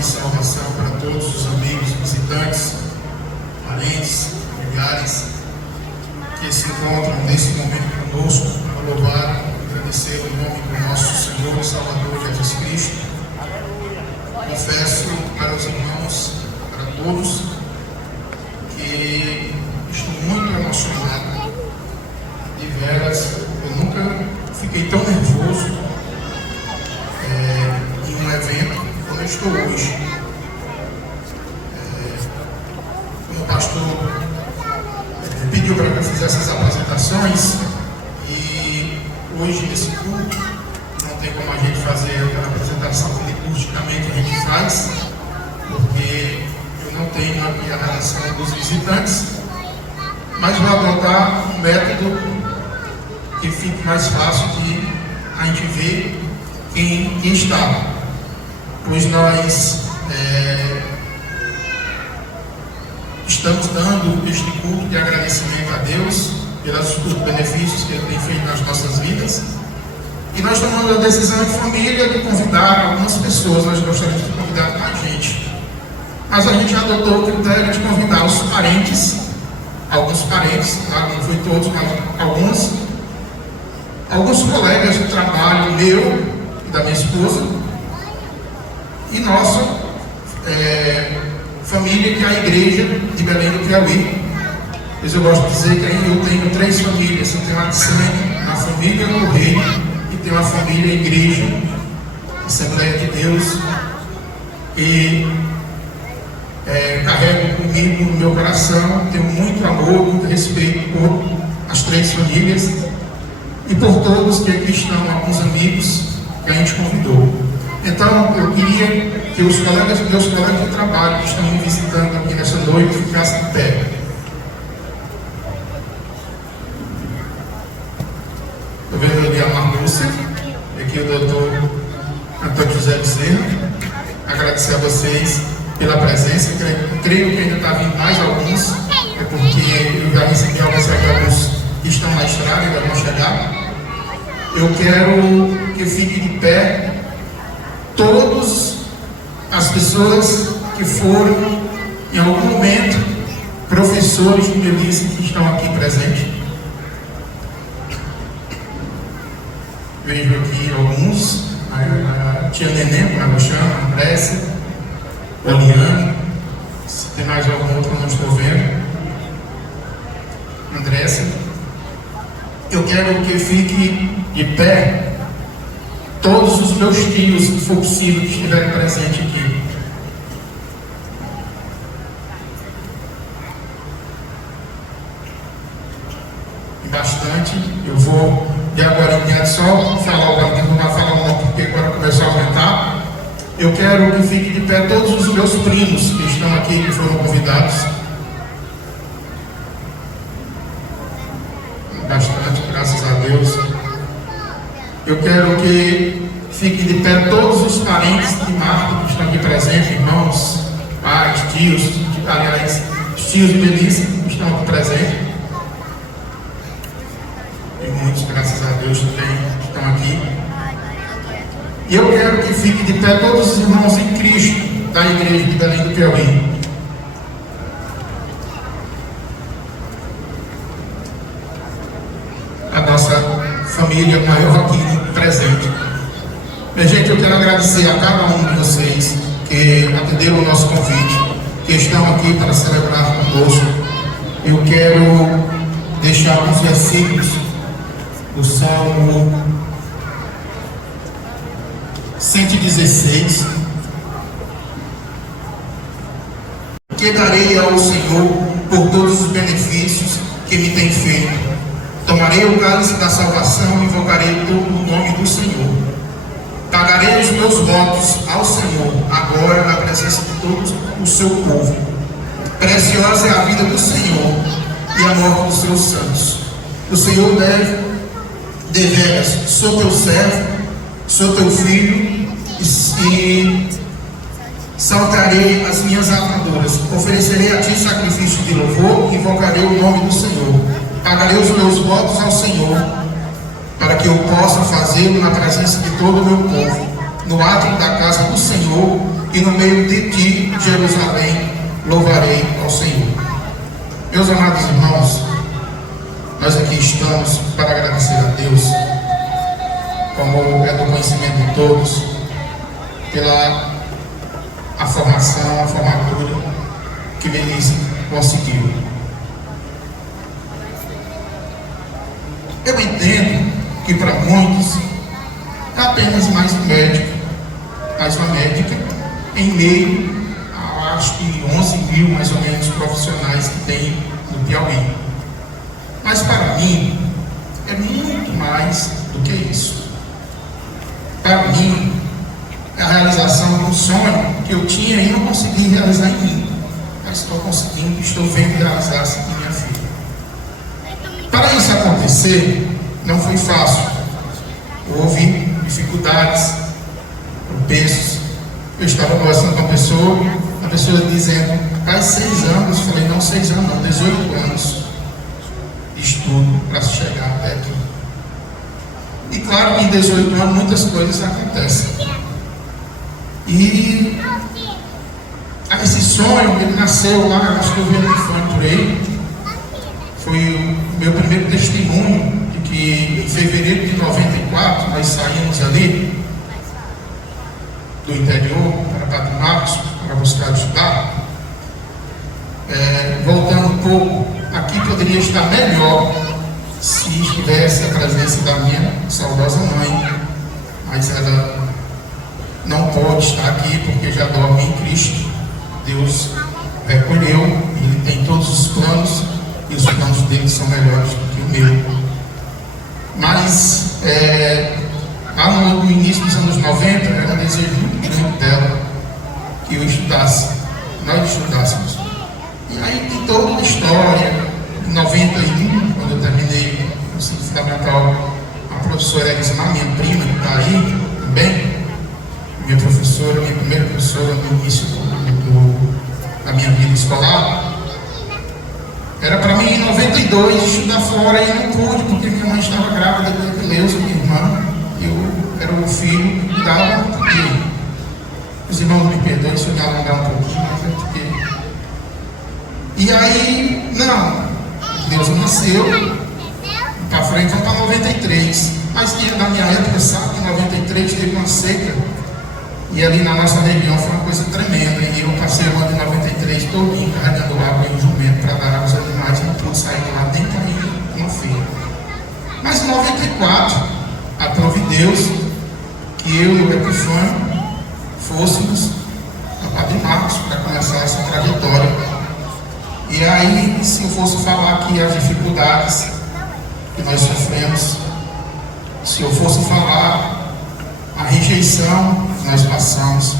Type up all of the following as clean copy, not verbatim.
de salvação para todos os amigos, visitantes, parentes, familiares que se encontram nesse momento conosco para louvar e agradecer o nome do nosso Senhor e Salvador Jesus Cristo. Confesso para os irmãos, para todos, que estou muito emocionado. De veras, eu nunca fiquei tão nervoso em um evento como eu estou hoje. Como o pastor pediu para que eu fizesse as apresentações, e hoje nesse culto não tem como a gente fazer aquela apresentação que liturgicamente a gente faz, porque eu não tenho aqui a relação dos visitantes, mas vou adotar um método que fique mais fácil de a gente ver quem está, pois nós estamos dando este culto de agradecimento a Deus pelos benefícios que Ele tem feito nas nossas vidas, e nós tomamos a decisão em família de convidar algumas pessoas. Nós gostaríamos de convidar mais gente, mas a gente adotou o critério de convidar os parentes, alguns parentes, claro, não foi todos, mas alguns colegas de trabalho meu e da minha esposa, e nossa família, que é a igreja de Belém do Piauí. Pois eu gosto de dizer que eu tenho 3 famílias. Eu tenho a de sangue, a família do Rei, e tenho a família Igreja Assembleia de Deus, e carrego comigo no meu coração. Tenho muito amor, muito respeito por as 3 famílias e por todos que aqui estão, alguns amigos que a gente convidou. Então eu queria que meus colegas de trabalho que estão me visitando aqui nessa noite ficassem de pé. Estou vendo ali a Marlúcia, aqui o doutor Antônio José Bezerra. Agradecer a vocês pela presença. Creio que ainda está vindo mais alguns, porque eu já recebi alguns que estão na estrada e ainda vão chegar. Eu quero que fique de pé todas as pessoas que foram, em algum momento, professores de Melissa que estão aqui presentes. Vejo aqui alguns, a tia Neném, como ela chama, a Andrécia, a Liane, se tem mais algum outro que eu não estou vendo, Andrécia. Eu quero que fique de pé todos os meus tios, se for possível, que estiverem presentes aqui. Bastante. Eu vou de agora em diante só falar o nome, não vou falar o nome porque agora começou a aumentar. Eu quero que fique de pé todos os meus primos que estão aqui, que foram convidados. Bastante, graças a Deus. Eu quero que fique de pé todos os parentes de Marta que estão aqui presentes, irmãos, pais, tios, aliás, tios de Melissa que estão aqui presentes. E muitos, graças a Deus, também estão aqui. E eu quero que fique de pé todos os irmãos em Cristo da igreja de Belém do Piauí. A nossa família maior aqui presente. Minha gente, eu quero agradecer a cada um de vocês que atenderam o nosso convite, que estão aqui para celebrar conosco. Eu quero deixar alguns versículos do Salmo 116. Que darei ao Senhor por todos os benefícios que me tem feito. Tomarei o cálice da salvação e invocarei todo o nome do Senhor. Pagarei os meus votos ao Senhor, agora na presença de todo o seu povo. Preciosa é a vida do Senhor e a morte dos seus santos. O Senhor deveras, sou teu servo, sou teu filho, e saltarei as minhas armaduras. Oferecerei a ti sacrifício de louvor e invocarei o nome do Senhor. Pagarei os meus votos ao Senhor, para que eu possa fazê-lo na presença de todo o meu povo. no átrio da casa do Senhor, e no meio de ti, Jerusalém, louvarei ao Senhor. Meus amados irmãos, nós aqui estamos para agradecer a Deus, como é do conhecimento de todos, pela a formação, a formatura que Denise conseguiu. Eu entendo que para muitos é apenas mais um médico, mais uma médica, em meio a acho que 11 mil mais ou menos profissionais que tem no Piauí. Mas para mim é muito mais do que isso. Para mim é a realização de um sonho que eu tinha e não consegui realizar em mim, mas estou conseguindo, estou vendo realizar-se em minha filha. Para isso acontecer, não foi fácil. Houve dificuldades, tropeços. Eu estava conversando com a pessoa dizendo, faz 6 anos, eu falei, não 6 anos, não, 18 anos de estudo para chegar até aqui. E claro que em 18 anos muitas coisas acontecem. E esse sonho, ele nasceu lá, acho que eu vi no fone por aí. Foi o meu primeiro testemunho de que em fevereiro de 94 nós saímos ali do interior para Padre Marcos para buscar estudar. Voltando um pouco, aqui poderia estar melhor se estivesse a presença da minha saudosa mãe, mas ela não pode estar aqui porque já dorme em Cristo. Deus recolheu, Ele tem todos os planos e os planos dele são melhores do que o meu. Mas lá no início dos anos 90 era um desejo muito grande dela que eu estudasse, nós estudássemos. E aí tem toda uma história. Em 91, quando eu terminei o ensino fundamental, a professora Elisma, minha prima, que está aí também, minha professora, minha primeira professora no início da minha vida escolar, era para mim em 92 estudar fora e não pude, porque minha mãe estava grávida da Cleusa, minha irmã, eu era o filho que dava porque os irmãos me perdoem se eu me alongar um pouquinho, mas é porque. E aí, não, Cleusa nasceu, para frente vamos para 93, mas na minha época, sabe, em 93 teve uma seca. E ali na nossa região foi uma coisa tremenda. E eu passei o ano de 93 todinho carregando água em um jumento para dar aos animais. Não pude sair de lá nem para ir uma feira. Mas em 94, aprove Deus que eu e o Epifânio fôssemos a Padre Marcos para começar essa trajetória. E aí, se eu fosse falar aqui as dificuldades que nós sofremos, se eu fosse falar a rejeição que nós passamos,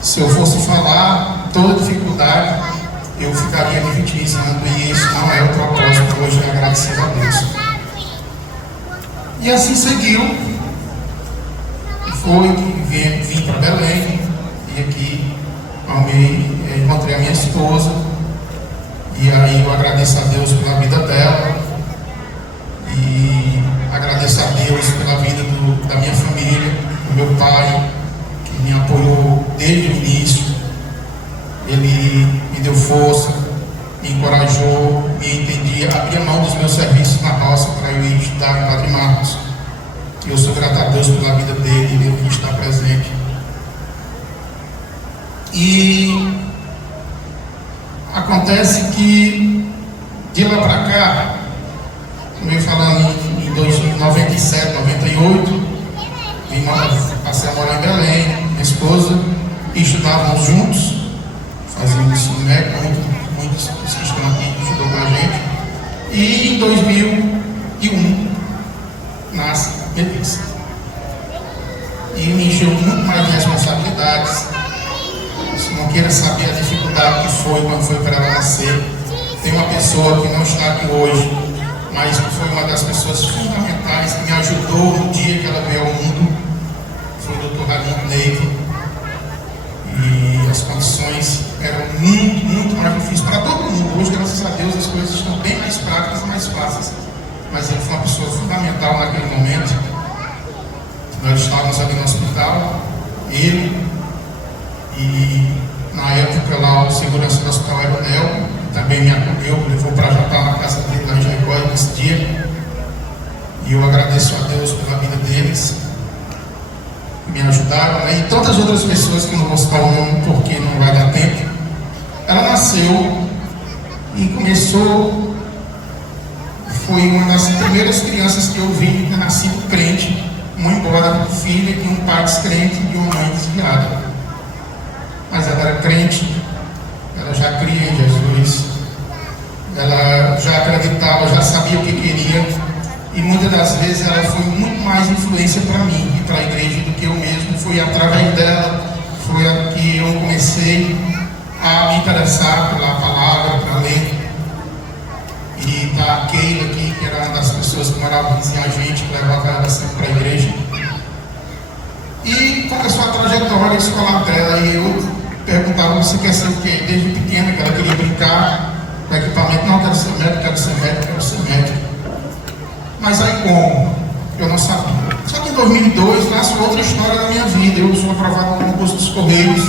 se eu fosse falar toda dificuldade, eu ficaria me vitimizando, e isso não é o propósito hoje, é agradecer a Deus. E assim seguiu, e foi que vim para Belém, e aqui encontrei a minha esposa, e aí eu agradeço a Deus pela vida dela, e agradeço a Deus pela vida da minha família, do meu pai, que me apoiou desde o início. Ele me deu força, me encorajou, me entendia, abria mão dos meus serviços na roça para eu ir estudar em Padre Marcos. E eu sou grato a Deus pela vida dele, ele que está presente. E acontece que de lá para cá, como eu falando em 97, 98, passei a morar em Belém, minha esposa, e estudávamos juntos, fazíamos ensino médio, muitos que estão aqui estudou com a gente. E em 2001 nasce Melissa. E me encheu muito mais de responsabilidades. Se não queira saber a dificuldade que foi quando foi para ela nascer, tem uma pessoa que não está aqui hoje, mas que foi uma das pessoas fundamentais que me ajudou no dia que ela veio ao mundo, foi o Dr. Raimundo Neiva. E as condições eram muito, muito mais difíceis para todo mundo. Hoje, graças a Deus, as coisas estão bem mais práticas e mais fáceis. Mas ele foi uma pessoa fundamental naquele momento. Nós estávamos ali no hospital, ele e na época lá o segurança do hospital era o Nel, também me acolheu, levou para jantar na casa dele lá em Jaicó nesse dia. E eu agradeço a Deus pela vida deles, me ajudaram, né? E tantas outras pessoas que não vou citar o nome porque não vai dar tempo. Ela nasceu e começou, foi uma das primeiras crianças que eu vi ter nascido crente, uma embora filha de um pai descrente e de uma mãe desviada. Mas ela era crente, ela já cria em Jesus, ela já acreditava, já sabia o que queria, e muitas das vezes ela foi muito mais influência para mim e para a igreja do que eu mesmo. Foi através dela que eu comecei a me interessar pela palavra, para ler. E tá a Keila aqui, que era uma das pessoas que morava vizinha a gente, que levava ela sempre para a igreja. E começou a trajetória escolar dela, e eu perguntava: você quer ser o quê? Desde pequena, que ela queria brincar com equipamento. Não, quero ser médico, quero ser médico, quero ser médico. Mas aí como? Eu não sabia. Só que em 2002 nasce outra história da minha vida. Eu sou aprovado no concurso dos Correios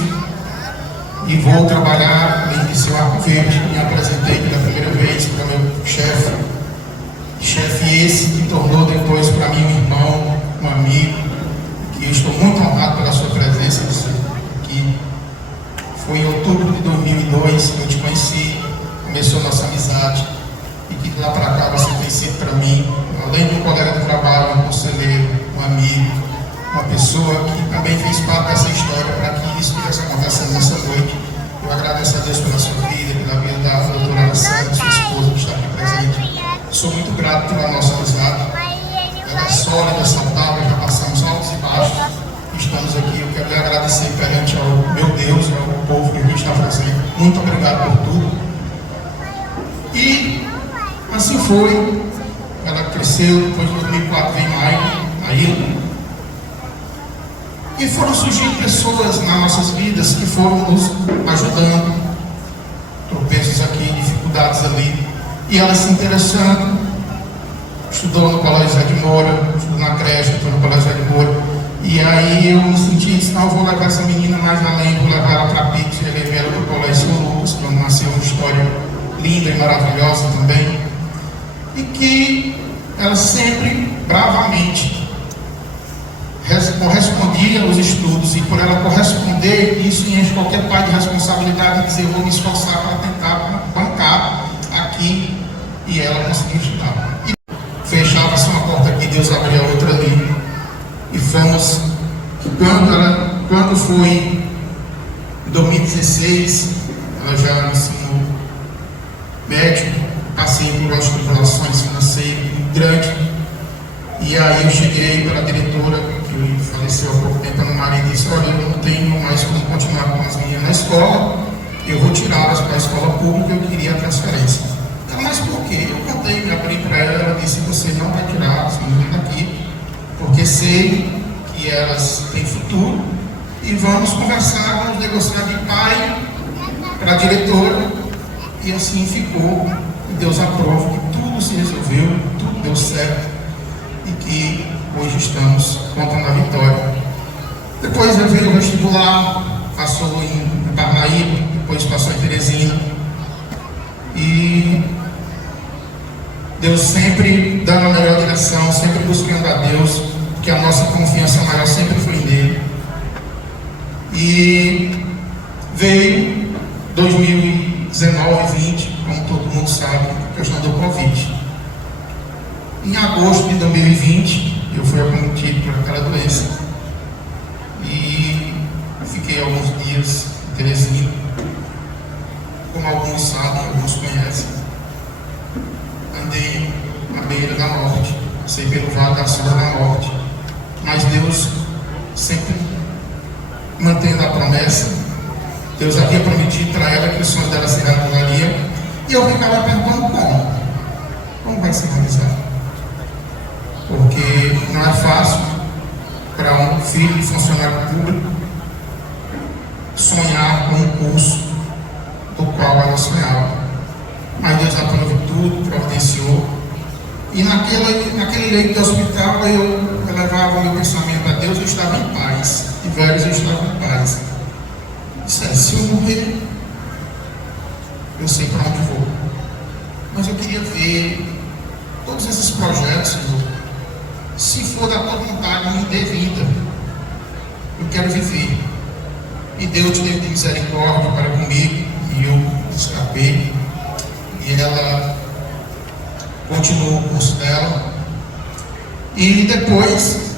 e vou trabalhar em Liceu Arco Verde. Me apresentei pela primeira vez para meu chefe. Chefe esse que tornou depois para mim um irmão, um amigo, que eu estou muito honrado pela sua presença aqui. Foi em outubro de 2002 que eu te conheci, começou a nossa amizade, e que de lá para cá você tem sido para mim, além de um colega de trabalho, um conselheiro, um amigo, uma pessoa que também fez parte dessa história para que isso estivesse acontecendo nessa noite. Eu agradeço a Deus pela sua vida, pela vida da doutora Alessandra, sua esposa que está aqui presente. Sou muito grato pela nossa amizade. Ela é sólida, saudável, já passamos altos e baixos. Estamos aqui, eu quero lhe agradecer perante ao meu Deus, ao povo que a gente está presente. Muito obrigado por tudo. E assim foi. Ela cresceu, depois de 2004 veio Maíra. E foram surgindo pessoas nas nossas vidas que foram nos ajudando. Tropeços aqui, dificuldades ali. E ela se interessando. Estudou no Colégio Zé de Moura, estudou na creche, estudou no Colégio Zé de Moura. E aí eu me senti, não, eu vou levar essa menina mais além, vou levar ela para a Pix, eu levei ela para o Colégio São Lucas, quando nasceu uma história linda e maravilhosa também. E que ela sempre, bravamente, correspondia aos estudos, e por ela corresponder, isso enche qualquer pai de responsabilidade e dizer: vou me esforçar para tentar bancar aqui, e ela conseguiu estudar. E fechava-se uma porta aqui, Deus abria outra ali. E fomos, quando foi em 2016, ela já no ensino médio, passei por umas tribulações financeiras muito grandes. E aí eu cheguei para a diretora, que faleceu há pouco tempo, no marido, e disse: olha, eu não tenho mais como continuar com as meninas na escola, eu vou tirá-las para a escola pública, eu queria a transferência. Ela: mas por quê? Eu contei, me abri para ela, ela disse: você não vai tirar as meninas daqui, porque sei que elas têm futuro, e vamos conversar, vamos negociar de pai para a diretora. E assim ficou. Deus aprova que tudo se resolveu, tudo deu certo, e que hoje estamos contando a vitória. Depois eu veio o vestibular, passou em Parnaíba, depois passou em Teresina, e Deus sempre dando a melhor direção, sempre buscando a Deus, porque a nossa confiança maior sempre foi nele. E veio 2019, 20, como todo mundo sabe, a questão do Covid. Em agosto de 2020, eu fui acometido por aquela doença e fiquei alguns dias em Teresina. Como alguns sabem, alguns conhecem, andei na beira da morte, passei pelo vale da sombra da morte, mas Deus sempre mantendo a promessa. Deus havia prometido para ela que o sonho dela se realizaria, e eu ficava perguntando como vai se realizar, porque não é fácil para um filho de funcionário público sonhar com um curso do qual ela sonhava. Mas Deus aprovou tudo, providenciou, e naquele leito de hospital eu levava o meu pensamento a Deus, eu estava em paz. E velhos, eu estava em paz. Disse, se eu morrer, eu sei para onde vou. Mas eu queria ver todos esses projetos, Senhor. Se for da tua vontade, me dê vida. Eu quero viver. E Deus teve misericórdia para comigo. E eu escapei. E ela continuou o curso dela. E depois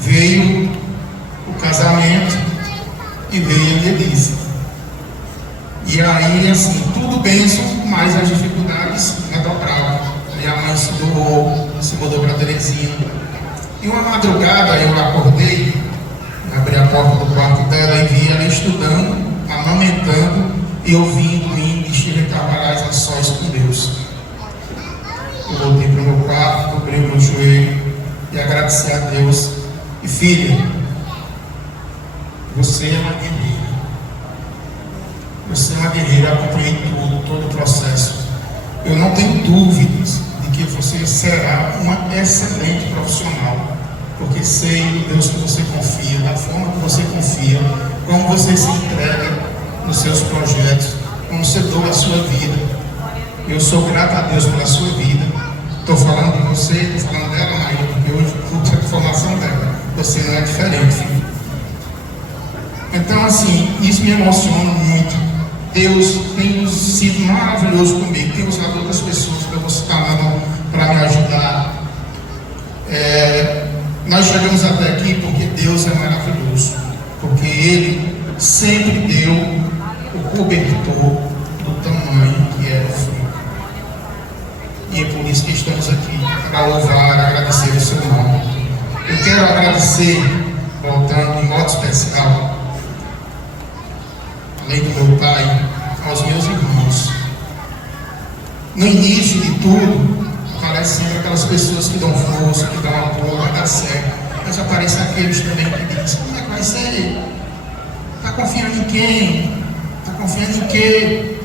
veio o casamento e veio a Elise. E aí, assim, tudo bênção, mas as dificuldades redobravam. Minha mãe se mudou para Teresina. E uma madrugada eu acordei, abri a porta do quarto dela e vi ela estudando, amamentando e ouvindo o hino de Shirley Carvalhais a sós com Deus. Eu voltei para o meu quarto, dobrei o meu joelho e agradeci a Deus. E filha, você é uma guerreira. Você é uma guerreira, eu acompanhei tudo, todo o processo. Eu não tenho dúvidas de que você será uma excelente profissional, porque sei no Deus que você confia, da forma que você confia, como você se entrega nos seus projetos, como você doa a sua vida. Eu sou grato a Deus pela sua vida. Estou falando de você, estou falando dela, Maria, porque hoje foi a formação dela. Você não é diferente, filho. Então, assim, isso me emociona muito. Deus tem sido maravilhoso comigo. Tem usado outras pessoas que eu vou citar para me ajudar. Nós chegamos até aqui porque Deus é maravilhoso. Porque Ele sempre deu o cobertor do tamanho que era o fruto. E é por isso que estamos aqui, para louvar, agradecer o seu nome. Eu quero agradecer, voltando em modo especial, além do meu pai, aos meus irmãos. No início de tudo, aparecem sempre aquelas pessoas que dão força, que dão apoio, vai dar certo. Mas aparecem aqueles também que dizem, como é que vai ser? Está confiando em quem? Está confiando em quê?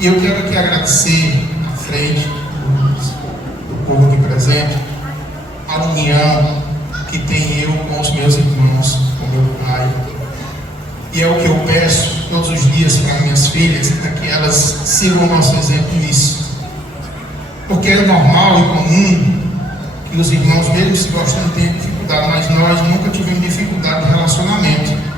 E eu quero aqui agradecer à frente do povo aqui presente, a união que tem eu com os meus irmãos, com meu pai. E é o que eu peço todos os dias para minhas filhas, para que elas sigam o nosso exemplo nisso. Porque é normal e comum que os irmãos, mesmo se gostando, tenham dificuldade, mas nós nunca tivemos dificuldade de relacionamento.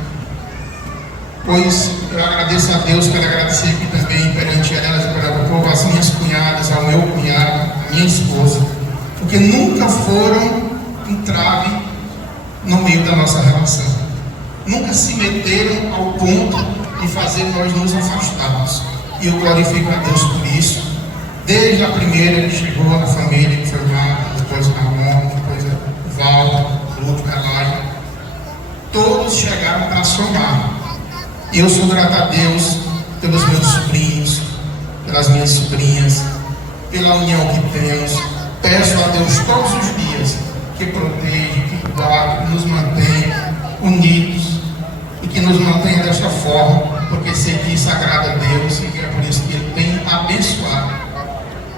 Pois eu agradeço a Deus, quero agradecer aqui também perante elas e para o povo, as minhas cunhadas, ao meu cunhado, a minha esposa, porque nunca foram entrave no meio da nossa relação. Nunca se meteram ao ponto de fazer nós nos afastarmos. E eu glorifico a Deus por isso. Desde a primeira ele chegou na família, que foi Marco, depois Ramon, depois Val, Lúcio, Relai. Todos chegaram para somar. E eu sou grato a Deus pelos meus sobrinhos, pelas minhas sobrinhas, pela união que temos. Peço a Deus todos os dias que proteja, que guarde, que nos mantenha unidos e que nos mantenha desta forma, porque sei que isso agrada a Deus e que é por isso que Ele tem abençoado.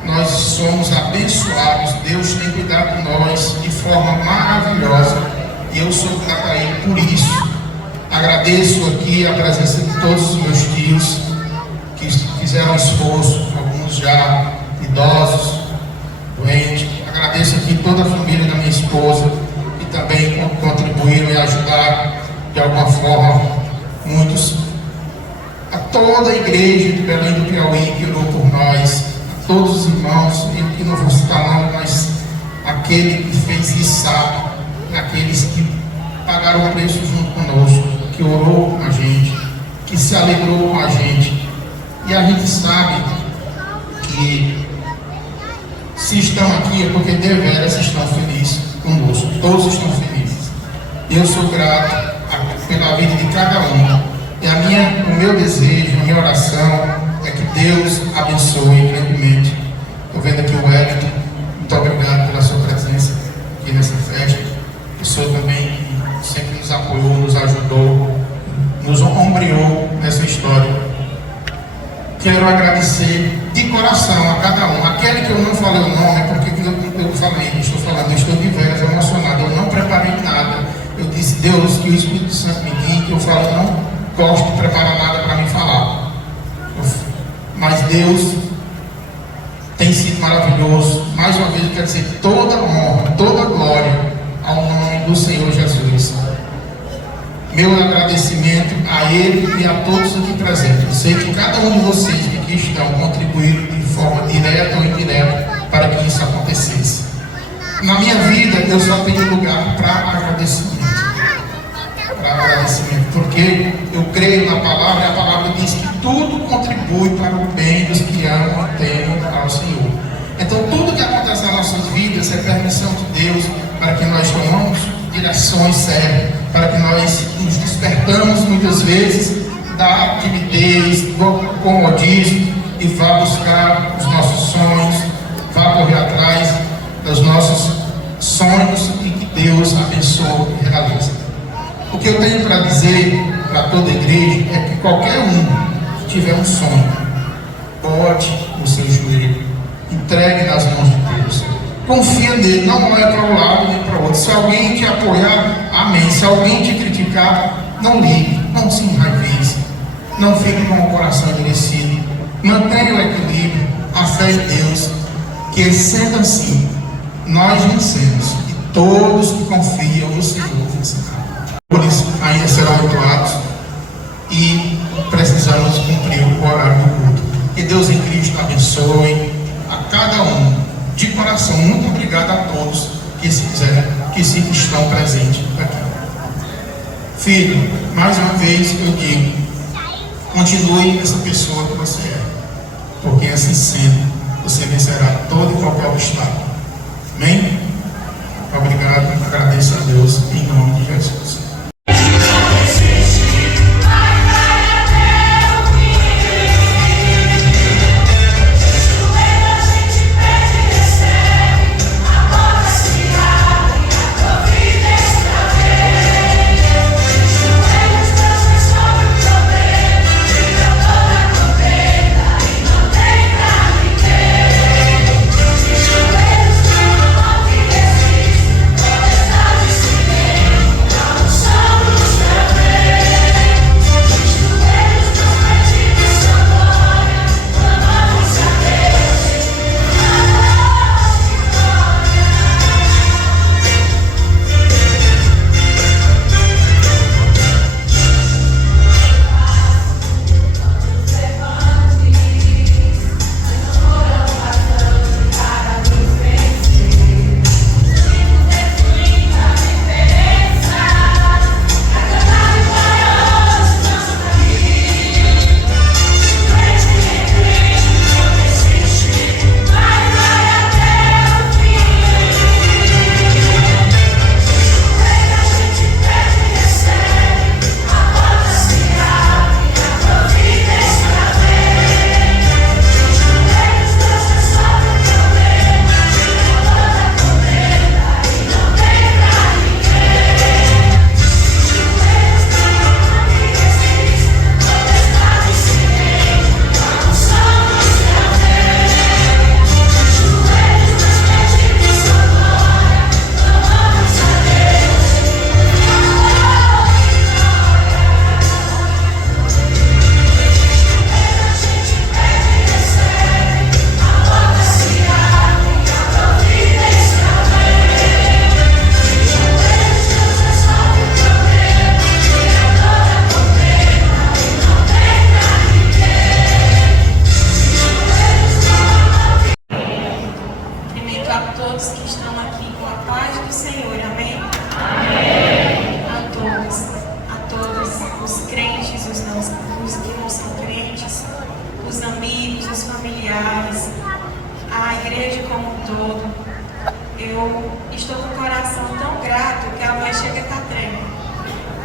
Nós somos abençoados, Deus tem cuidado de nós de forma maravilhosa e eu sou grato a Ele por isso. Agradeço aqui a presença de todos os meus tios que fizeram esforço, alguns já idosos, doentes. Agradeço aqui toda a família da minha esposa que também contribuíram e ajudaram de alguma forma, muitos. A toda a igreja de Belém do Piauí que orou por nós, a todos os irmãos, e que não vou citar nome, mas aquele que fez isso sabe, aqueles que pagaram o preço junto conosco, que orou com a gente, que se alegrou com a gente. E a gente sabe que se estão aqui é porque deveras estão felizes conosco, todos estão felizes. Eu sou grato pela vida de cada um. E o meu desejo, a minha oração é que Deus abençoe grandemente. Estou vendo aqui o Wellington, muito obrigado pela sua presença aqui nessa festa. O senhor também sempre nos apoiou, nos ajudou, nos ombreou nessa história. Quero agradecer de coração a cada um. Aquele que eu não falei o nome é porque eu falei, estou falando, eu estou de veras emocionado. Deus, que o Espírito Santo me guie, que eu falo, eu não gosto de preparar nada para me falar. Mas Deus tem sido maravilhoso. Mais uma vez eu quero dizer toda honra, toda glória ao nome do Senhor Jesus. Meu agradecimento a Ele e a todos aqui presentes. Eu sei que cada um de vocês que aqui estão contribuíram de forma direta ou indireta para que isso acontecesse. Na minha vida eu só tenho lugar para agradecimento. Porque eu creio na palavra, e a palavra diz que tudo contribui para o bem dos que amam e temem ao Senhor. Então tudo que acontece nas nossas vidas é permissão de Deus para que nós tomamos direções sérias, para que nós nos despertamos muitas vezes da timidez, do comodismo e vá buscar os nossos sonhos, vá correr atrás dos nossos sonhos e que Deus abençoe e realize. O que eu tenho para dizer para toda a igreja é que qualquer um que tiver um sonho, bote no seu joelho, entregue nas mãos de Deus, confia nele, não olhe para um lado nem para o outro. Se alguém te apoiar, amém. Se alguém te criticar, não ligue, não se enraivize, não fique com o coração endurecido, mantenha o equilíbrio, a fé em Deus, que sendo assim, nós vencemos, e todos que confiam no Senhor vencerão. Ainda serão atuados e precisamos cumprir o horário do culto. Que Deus em Cristo abençoe a cada um de coração. Muito obrigado a todos que estão presentes aqui. Filho, mais uma vez eu digo, continue essa pessoa que você é, porque assim sendo, você vencerá todo e qualquer obstáculo. Amém? Obrigado, agradeço a Deus em nome de Jesus.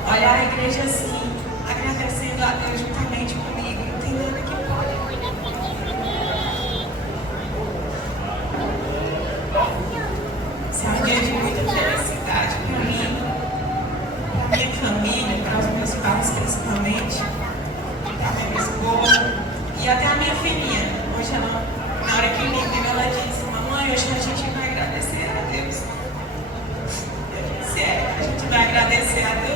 Olhar a igreja assim, agradecendo a Deus juntamente comigo, não tem nada que pode. Esse é um dia de muita felicidade para mim, para minha família, para os meus pais principalmente, para minha esposa e até a minha filhinha. Hoje ela, na hora que me viu, ela disse: mamãe, hoje a gente vai agradecer a Deus. Eu disse: a gente vai agradecer a Deus.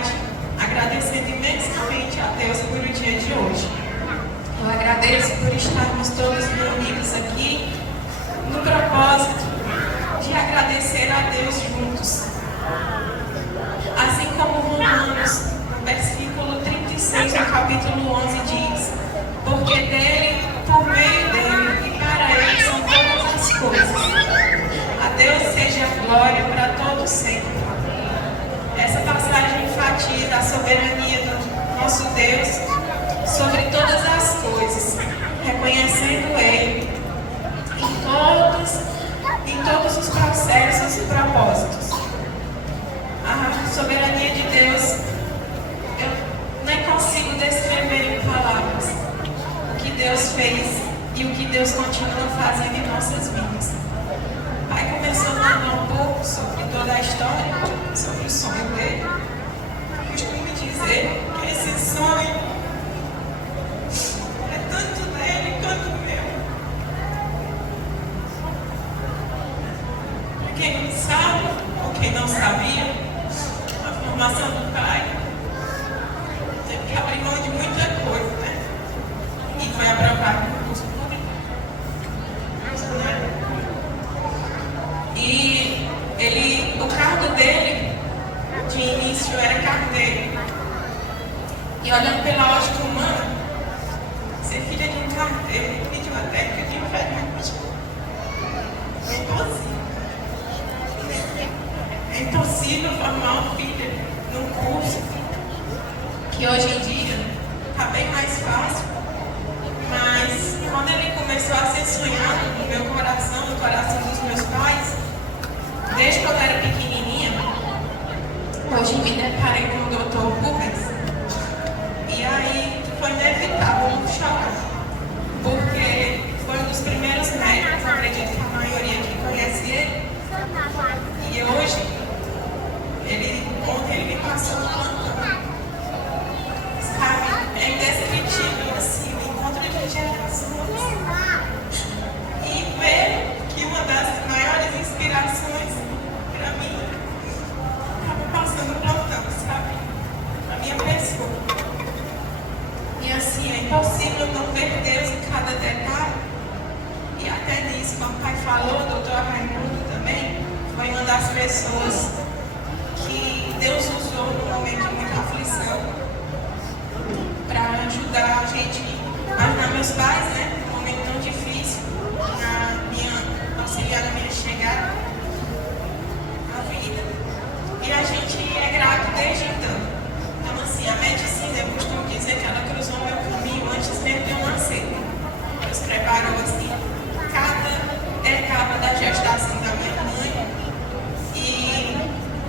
tarde, agradecendo imensamente a Deus por o dia de hoje. Eu agradeço por estarmos todos reunidos aqui no propósito de agradecer a Deus juntos. Assim como Romanos, no versículo 36 do capítulo 11 diz: porque dele, por meio dele e para ele são todas as coisas. A Deus seja a glória para todos sempre. Essa passagem enfatiza a soberania do nosso Deus sobre todas as coisas, reconhecendo Ele em todos os processos e propósitos. A soberania de Deus, eu nem consigo descrever em palavras o que Deus fez e o que Deus continua fazendo em nossas vidas. O Pai começou a falar um pouco sobre toda a história, sobre o sonho dele. Eu costumo dizer que esse sonho é tanto dele quanto meu. Para quem não sabe, ou quem não sabia, a formação do Pai teve que abrir mão de muita coisa, né? E foi aprovado no curso público. Né? E o cargo dele, de início, era carteiro. E olhando pela ótica humana, ser filha de um carteiro pediu a técnica de enfermagem. É impossível. É impossível formar uma filha num curso que hoje em dia está bem mais fácil. Mas quando ele começou a ser sonhado no meu coração, no coração dos meus pais, desde quando eu era pequenininha, hoje me deparei com o Dr. Rubens. E aí foi inevitável não chorar, porque foi um dos primeiros médicos, acredito que a maioria aqui conhece ele. E hoje, ontem ele me passou um plantão. Sabe, é indescritível assim, o encontro de gerações. E ver que uma das maiores inspirações para mim estava passando plantão, sabe? A minha pessoa. E assim, é impossível não ver Deus em cada detalhe. E até nisso, como o pai falou, o doutor Raimundo também, foi uma das pessoas que Deus usou no momento de muita aflição para ajudar a gente a ajudar meus pais, né? Num momento tão difícil, auxiliar na minha chegada à vida. E a gente é grato desde então. Então, assim, a medicina, eu costumo dizer que ela cruzou meu caminho antes mesmo de eu nascer. Deus preparou, assim, cada etapa da gestação da minha mãe. E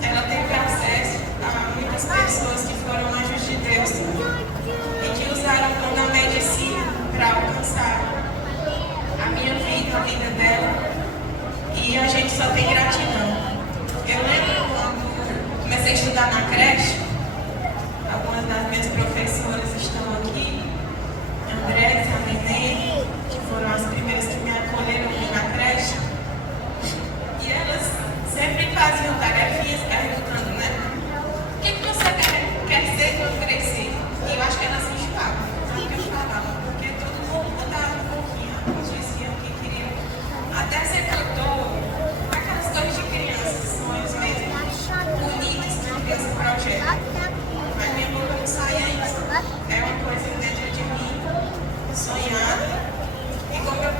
ela teve acesso a muitas pessoas que foram anjos de Deus e que usaram o dom da medicina para alcançar a minha vida, a vida dela. E a gente só tem gratidão. Eu lembro quando comecei a estudar na creche, algumas das minhas professoras estão aqui, André, a Nenê, que foram as primeiras que me acolheram aqui na creche. E elas sempre faziam tarefinhas perguntando, né? O que você quer ser quando crescer? E eu acho que elas me enjoavam, não que eu falava, porque todo mundo mudava um pouquinho. Alguns diziam que queriam até ser cantor, aquelas coisas de criança, sonhos mesmo, bonitos, né? Desse projeto. Mas minha boca não saía isso. É uma coisa dentro de mim, sonhar. E como eu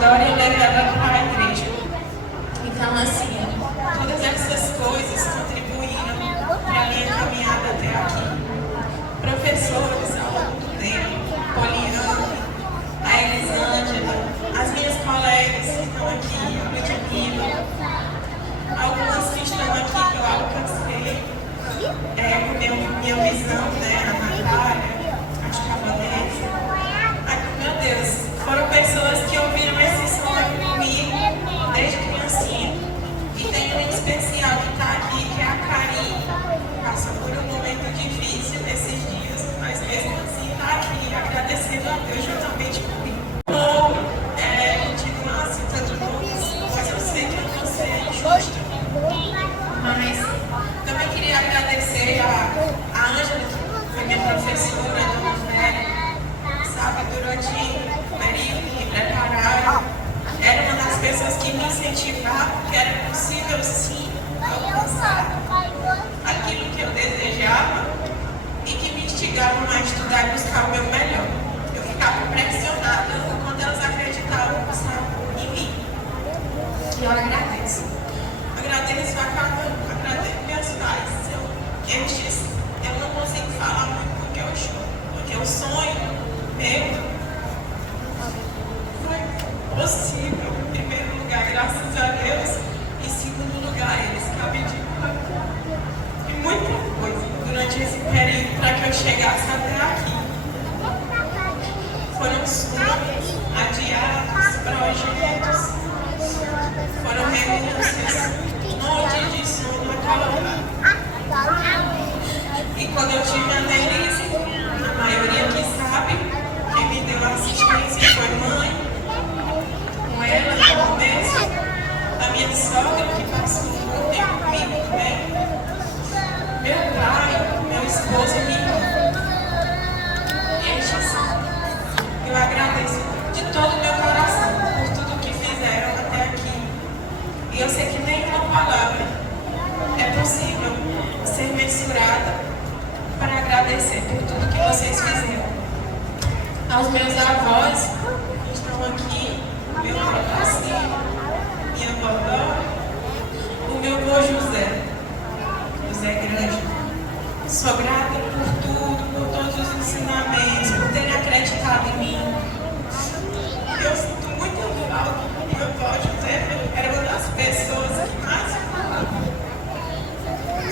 redor e levo ela para a igreja. Então, assim, todas essas coisas contribuíram para a minha caminhada até aqui. Professores ao longo do tempo, Poliana, a Elisângela, as minhas colegas que estão aqui, a Ludmila, algumas que estão aqui que eu alcancei com minha visão, né, a Natália, a Cavalense. Meu Deus, foram pessoas que ouviram esse sonho comigo desde criancinha. E tem um especial que está aqui, que é a Karine. Passou por um momento difícil nesses dias, mas mesmo assim está aqui agradecendo a Deus juntamente comigo. Continuar citando nomes, mas eu sei que eu vou ser injusta. Mas também queria agradecer a Ângela, que foi minha professora, a dona Vera, sabe, durante o período que me prepararam. Era uma das pessoas que me incentivavam, que era possível sim alcançar aquilo que eu desejava e que me instigavam a estudar e buscar o meu melhor. Eu ficava pressionada quando elas acreditavam, sabe, em mim. E eu agradeço. Agradeço a cada um, agradeço meus pais. Eu não consigo falar muito porque eu choro, porque o sonho meu foi possível. Em primeiro lugar, graças a Deus. Em segundo lugar, eles acreditam em muita coisa durante esse período para que eu chegasse até aqui. Foram sonhos adiados, projetos, foram renúncias, um monte de sonho acabado. E quando eu tive a Neirice, a maioria que sabe, quem me deu assistência foi mãe, com ela no começo, a minha sogra que passou um tempo comigo também, meu pai, meu esposo e minha irmã. Eu agradeço de todo o meu coração por tudo que fizeram até aqui. E eu sei que nenhuma palavra é possível ser mensurada para agradecer por tudo que vocês fizeram. Aos meus avós que estão aqui, meu avô, minha vovó, o meu avô José Grande. Sou grata por tudo, por todos os ensinamentos, por terem acreditado em mim. Eu sinto muita falta. Meu avô José era uma das pessoas que mais falavam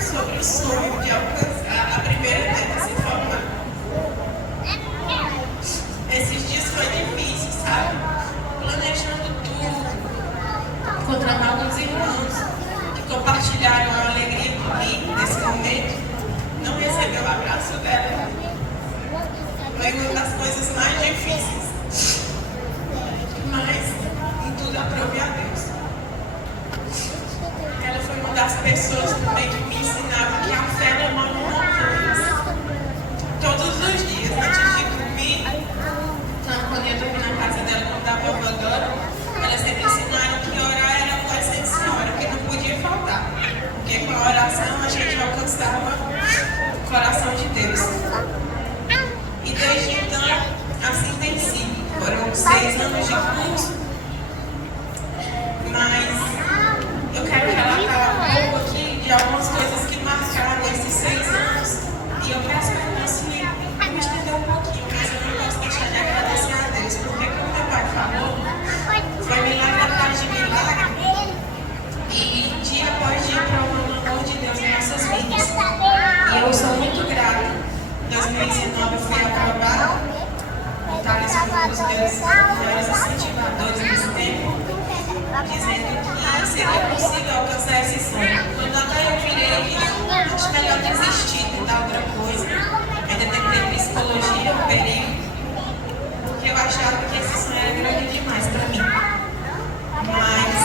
sobre o sonho de alcançar a primeira neta se formar. Esses dias foi difícil, sabe? Planejando tudo, encontrando alguns irmãos que compartilharam a alegria comigo nesse momento. Não recebeu o abraço dela. Foi uma das coisas mais difíceis. Mas em tudo aprove a Deus. Ela foi uma das pessoas também que me ensinavam que a fé não move montanhas. Todos os dias, antes de dormir, então, quando eu dormi na casa dela, quando estava avó, elas sempre ensinaram que orar era uma coisa senhora, que não podia faltar. Porque com a oração a gente alcançava o coração de Deus. E desde então, assim tem sido. Foram 6 anos de curso. Mas eu quero relatar um pouco aqui de algumas coisas que marcaram esses 6 anos. E eu peço para você me estender um pouquinho, mas eu não posso deixar de agradecer a Deus. Porque como meu pai falou, foi milagre atrás de milagre. E dia após dia provando o amor de Deus em nossas vidas. E eu sou muito grata. Em 2019 eu fui aprovada. O Thales foi um dos meus maiores incentivadores nesse tempo, dizendo que seria possível alcançar esse sonho. Quando até eu virei, acho melhor desistir, tentar outra coisa. Ainda tentei psicologia um período, porque eu achava que esse sonho era grande demais para mim. Mas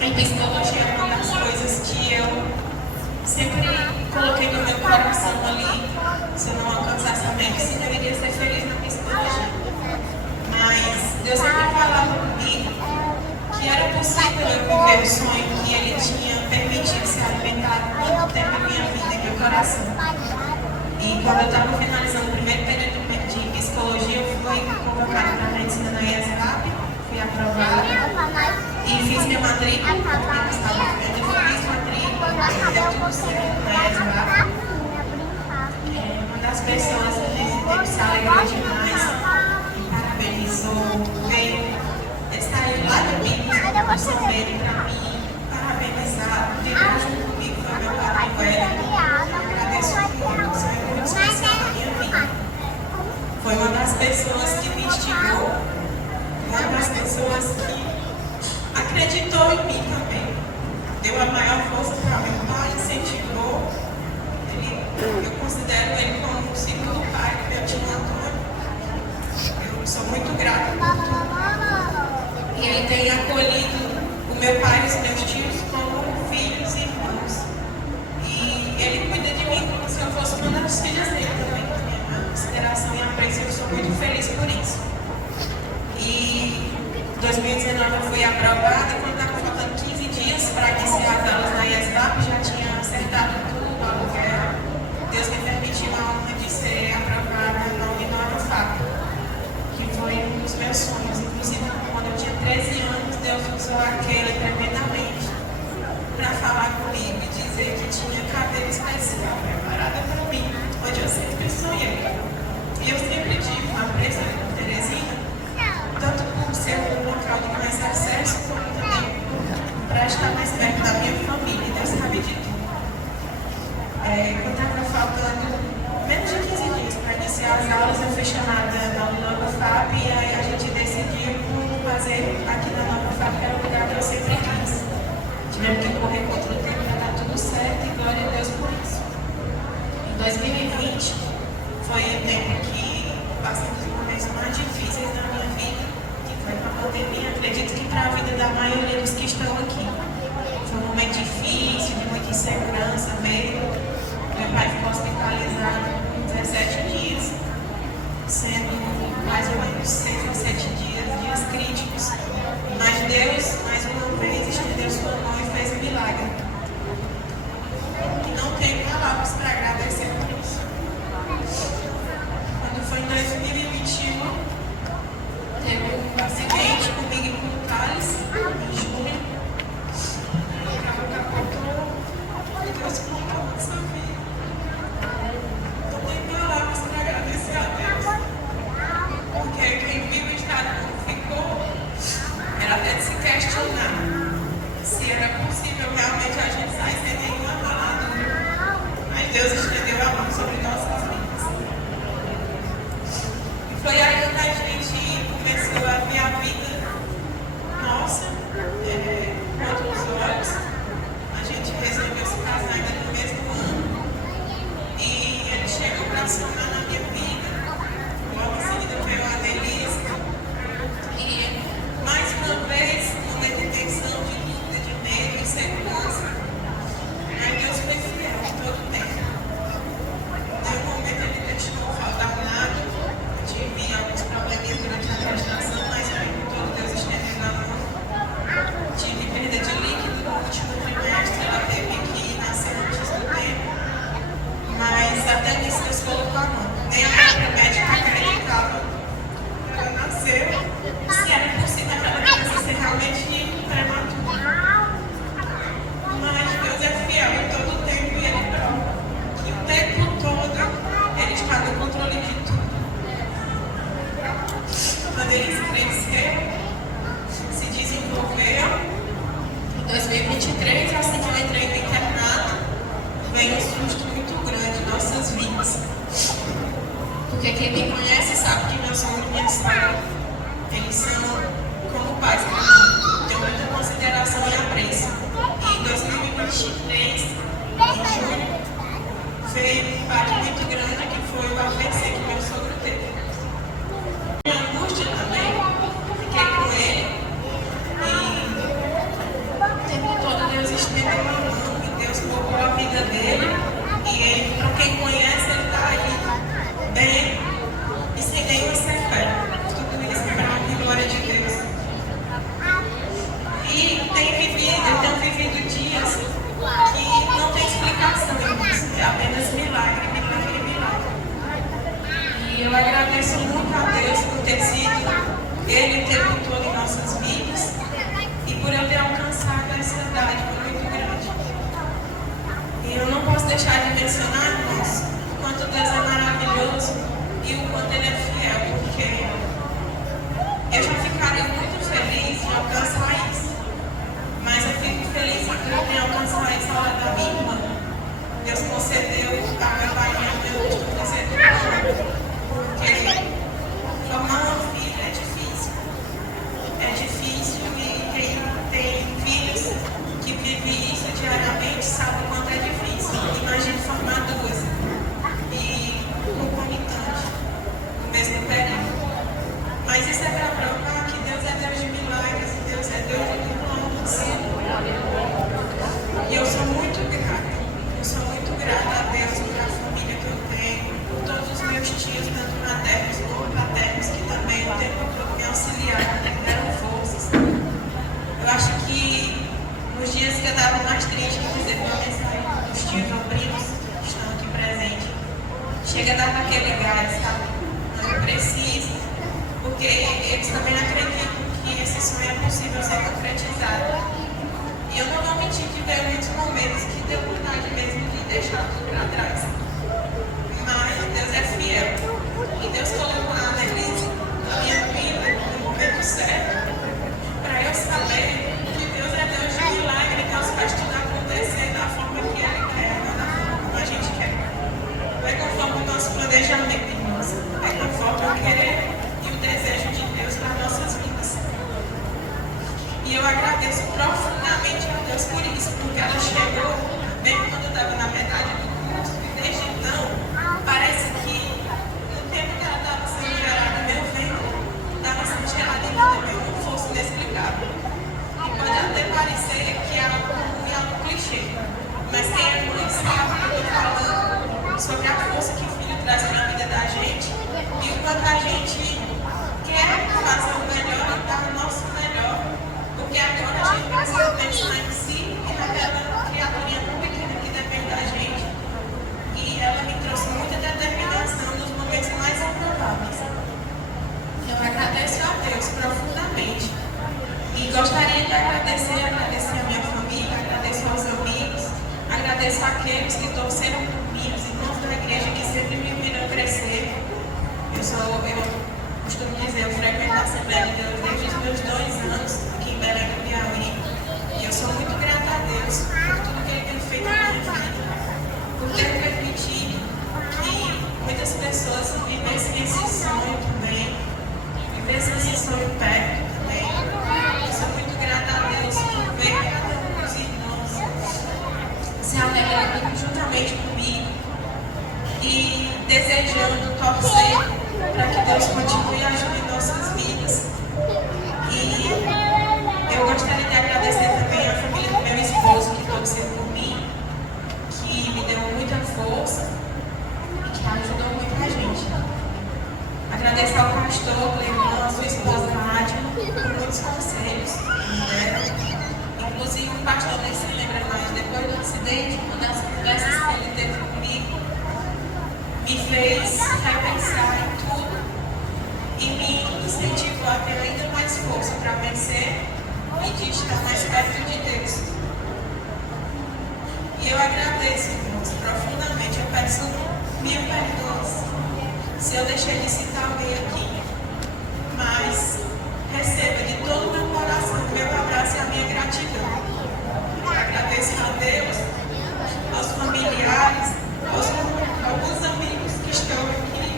em psicologia é uma das coisas que eu sempre coloquei no meu coração ali. Se eu não alcançasse a medicina, eu iria ser feliz na psicologia. Mas Deus sempre falava comigo que era possível eu viver o sonho que Ele tinha permitido ser alimentado por muito tempo em minha vida, em meu coração. E quando eu estava finalizando o primeiro período de psicologia, eu fui convocada para a medicina na IESRAP, fui fui aprovada e fiz minha matrícula, eu estava vendo, eu fiz matrícula, deu tudo certo na ESVAP. Uma das pessoas que se alegrou demais, me parabenizou, veio, ele saiu lá do BIM, sabendo para mim, parabenizar, veio junto comigo, foi meu pai Wellington. Eu agradeço muito, o Senhor é muito especial na minha vida. Foi uma das pessoas que me instigou, uma das pessoas que acreditou em mim também. Deu a maior força para meu pai, incentivou. Eu considero ele como um segundo pai, meu tio Antônio. Eu sou muito grata por tudo. E ele tem acolhido o meu pai e os meus tios como filhos e irmãos. E ele cuida de mim como se eu fosse uma das filhas dele também. A consideração e apreço, eu sou muito feliz por isso. E em 2019 eu fui aprovada, quando estava faltando 15 dias para iniciar as aulas na IESVAP, já tinha acertado tudo, o aluguel. Deus me permitiu a honra de ser aprovada na Nova FAP, que foi um dos meus sonhos. Inclusive, quando eu tinha 13 anos, Deus usou aquele tremendamente para falar comigo e dizer que tinha cadeira especial preparada para mim, onde eu sempre sonhei. E eu sempre tive uma apreço por Teresina, tanto por ser um local de mais acesso, como também para estar mais perto da minha família. Deus sabe de tudo. Quando estava faltando menos de 15 dias para iniciar as aulas, eu fui chamada na Nova FAP e aí a gente decidiu fazer aqui na Nova FAP, que era o lugar que eu sempre quis. Tivemos que correr contra o tempo para dar tudo certo e glória a Deus por isso. Em 2020 foi o tempo que passamos os momentos mais difíceis da minha vida, que foi com a pandemia. Acredito que para a vida da maioria dos que estão aqui. Foi um momento difícil, de muita insegurança, medo. Meu pai ficou hospitalizado por 17 dias, sendo mais ou menos 6 a 7 dias críticos. Mas Deus, mais uma vez, estendeu sua mão e fez um milagre. E não tenho palavras para agradecer por isso. Quando foi em 2021, teve um acidente comigo e com o Thales, em junho. O carro capotou, Deus contou nossa vida. Não tenho palavras para agradecer a Deus. Porque quem viu o estado como ficou, era até de se questionar se era possível realmente a gente sair sem nenhuma palavra. Mas Deus estendeu a mão sobre nossas vidas. E foi aí que a gente começou a ver a vida nossa com outros olhos. A gente resolveu se casar ainda no mesmo ano. E ele chegou para somar na minha vida. Logo em seguida veio a Denise. E mais uma vez, uma intenção de dúvida, de medo, insegurança. Mas Deus foi fiel todo o tempo. Nenhum momento ele deixou faltar nada. Eu tive alguns problemas durante a gestação, mas o tempo todo Deus estendeu a mão. Tive perda de líquido no último trimestre, ela teve que nascer antes do tempo. Mas até nisso Deus colocou a mão. Nem a própria médica acreditava. Ela nasceu. Se era possível aquela criança ser realmente prematura. Mas Deus é fiel em todo o tempo e Ele prova que o tempo todo Ele está no controle de tudo. Quando eles cresceram, se desenvolveram, em 2023, assim que eu entrei no internato, veio um susto muito grande em nossas vidas. Porque quem me conhece sabe que meu sogro e minha sogra, eles são como pais para mim. Tenho muita consideração e apreço. E em 2023, em julho, veio um impacto muito grande que foi o AVC que meu sogro teve. Minha angústia também, fiquei com ele e o tempo todo Deus estendeu a mão e Deus colocou a vida dele. E ele, para quem conhece, ele está aí bem e sem nenhuma sequela. Tudo isso para a glória de Deus. E eu tenho vivido dias que não tem explicação. É apenas milagre, milagre, milagre. mencionar, irmãos, o quanto Deus é maravilhoso e o quanto Ele é fiel, porque eu já ficaria muito feliz em alcançar isso. Mas eu fico feliz em alcançar isso na hora da minha irmã. Deus concedeu a meu pai e a meu último desejo. Porque formar uma filha é difícil. É difícil e quem tem filhos que vivem isso diariamente sabe o quanto é difícil. Imagine formar duas e concomitante no mesmo período. Mas isso é para provar que Deus é Deus de milagres e Deus é Deus de planos. E eu sou muito grata. Eu sou muito grata a Deus pela família que eu tenho, por todos os meus tios, tanto maternos como paternos, que também o tempo todo me auxiliaram, me deram forças. Eu acho que nos dias que eu estava mais triste, que recebi uma mensagem dos tios ou primos que estão aqui presentes, chega a dar aquele gás, sabe? Não, eu preciso, porque eles também acreditam que esse sonho é possível ser concretizado. E eu não vou mentir que veio muitos momentos que deu vontade mesmo de deixar tudo para trás. Mas Deus é fiel. E Deus colocou a Annelise na minha vida no momento certo, para eu saber que Deus é Deus de milagre, Deus faz tudo acontecer da forma que Ele quer, não da forma como a gente quer. Não é conforme o nosso planejamento, irmãos. É conforme o querer e o desejo de Deus para nossas vidas. E eu agradeço profundamente a Deus por isso, porque ela chegou, mesmo quando eu estava na metade do curso, e desde então, parece que no tempo que ela estava sendo gerada em meu ventre, estava sendo gerada em mim também uma força inexplicável. E pode até parecer que é algo comum e algo clichê, mas quem é mãe sabe o que eu estou falando sobre a força que o filho traz para a vida da gente e o quanto a gente quer fazer o melhor e dar o nosso melhor. Porque agora a gente precisa pensar em si e naquela criaturinha tão pequena que depende da gente. E ela me trouxe muita determinação nos momentos mais improváveis. Eu agradeço a Deus profundamente. E gostaria de agradecer a minha família, agradeço aos amigos, agradeço àqueles que torceram por mim, os irmãos da igreja que sempre me viram crescer. Eu costumo dizer, eu frequento a Assembleia de Deus desde os meus 2 anos. Belém do Piauí, e eu sou muito grata a Deus por tudo que Ele tem feito na minha vida, por ter permitido que muitas pessoas vivessem esse sonho também, vivessem esse sonho perto também. Eu sou muito grata a Deus por ver cada um dos irmãos se alegrando juntamente comigo e desejando, torcer para que Deus continue agindo em nossas vidas. E eu gostaria de agradecer também a família do meu esposo, que torceu por mim, que me deu muita força e que ajudou muito a gente. Agradeço ao pastor, Cleibon, a sua esposa Nádia, por muitos conselhos que me deram. Inclusive, o pastor nem se lembra mais, depois do acidente, uma das conversas que ele teve comigo, me fez repensar em tudo e me incentivou a ter ainda mais força para vencer e de estar mais perto de Deus. E eu agradeço, irmãos, profundamente. Eu peço 1000 perdões se eu deixei de citar alguém aqui. Mas receba de todo o meu coração o meu abraço e a minha gratidão. Eu agradeço a Deus, aos familiares, aos alguns amigos que estão aqui,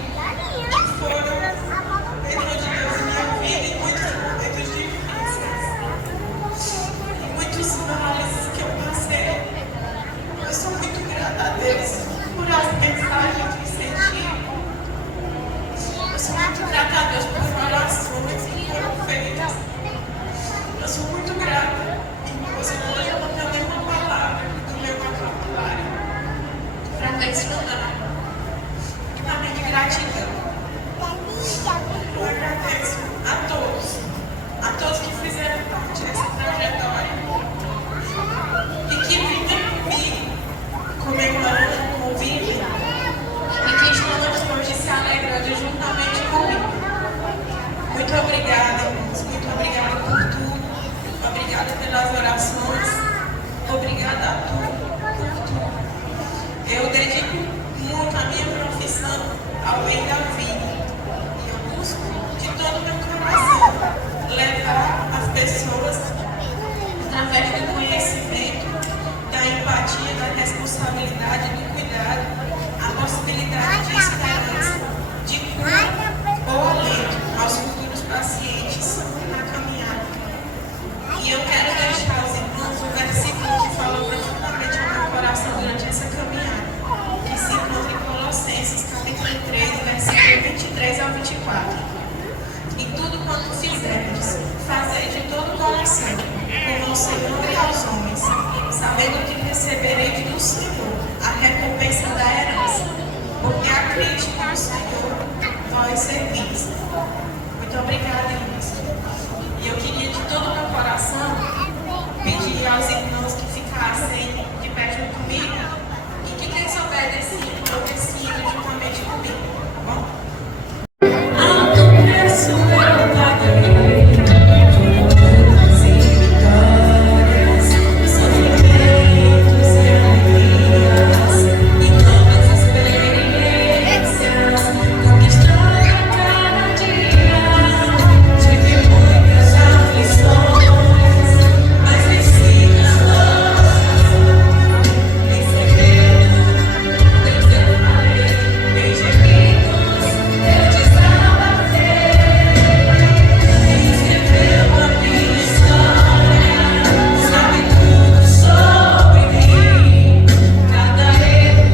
que foram dentro de Deus em minha vida em muitos momentos difíceis. Muitos males que eu passei. Eu sou muito grata a Deus por as mensagens que senti. Eu sou muito grata a Deus por orações que foram feitas. Eu sou muito grata. Irmãos, hoje eu não tenho nenhuma palavra do meu vocabulário para mencionar. Além de gratidão. Eu agradeço a todos que fizeram parte dessa trajetória e que vivem comigo, comemorando, convivem e que estão hoje se alegrando juntamente comigo. Muito obrigada, irmãos, muito obrigada por tudo, obrigada pelas orações, obrigada a tudo, por tudo. Eu dedico bem da vida. E eu busco de todo o meu coração levar as pessoas, através do conhecimento, da empatia, da responsabilidade, do cuidado, a possibilidade de esperança, de cura ou alento aos futuros pacientes na caminhada. E eu quero deixar aos irmãos um versículo que fala profundamente ao meu coração durante essa caminhada, que se encontra em Colossenses, capítulo 3, versículo 23 ao 24. E tudo quanto fizerdes, fazei de todo o coração, como ao Senhor e aos homens, sabendo que recebereis do Senhor a recompensa da herança, porque a Cristo do Senhor vós servis. Muito obrigada, irmãos. E eu queria de todo o meu coração pedir aos irmãos que ficassem de pé junto comigo e que quem souber desse hino juntamente comigo, tá bom? Alto preço eu paguei, todas e vitórias, sofrimentos e alegrias, e novas experiências, conquistando a cada dia. Tive muitas aflições, mas venci nas dores. Em segredo, Deus eu falei, em gemidos eu desabafei. Escreveu a minha história, sabe tudo sobre mim. Cada erro,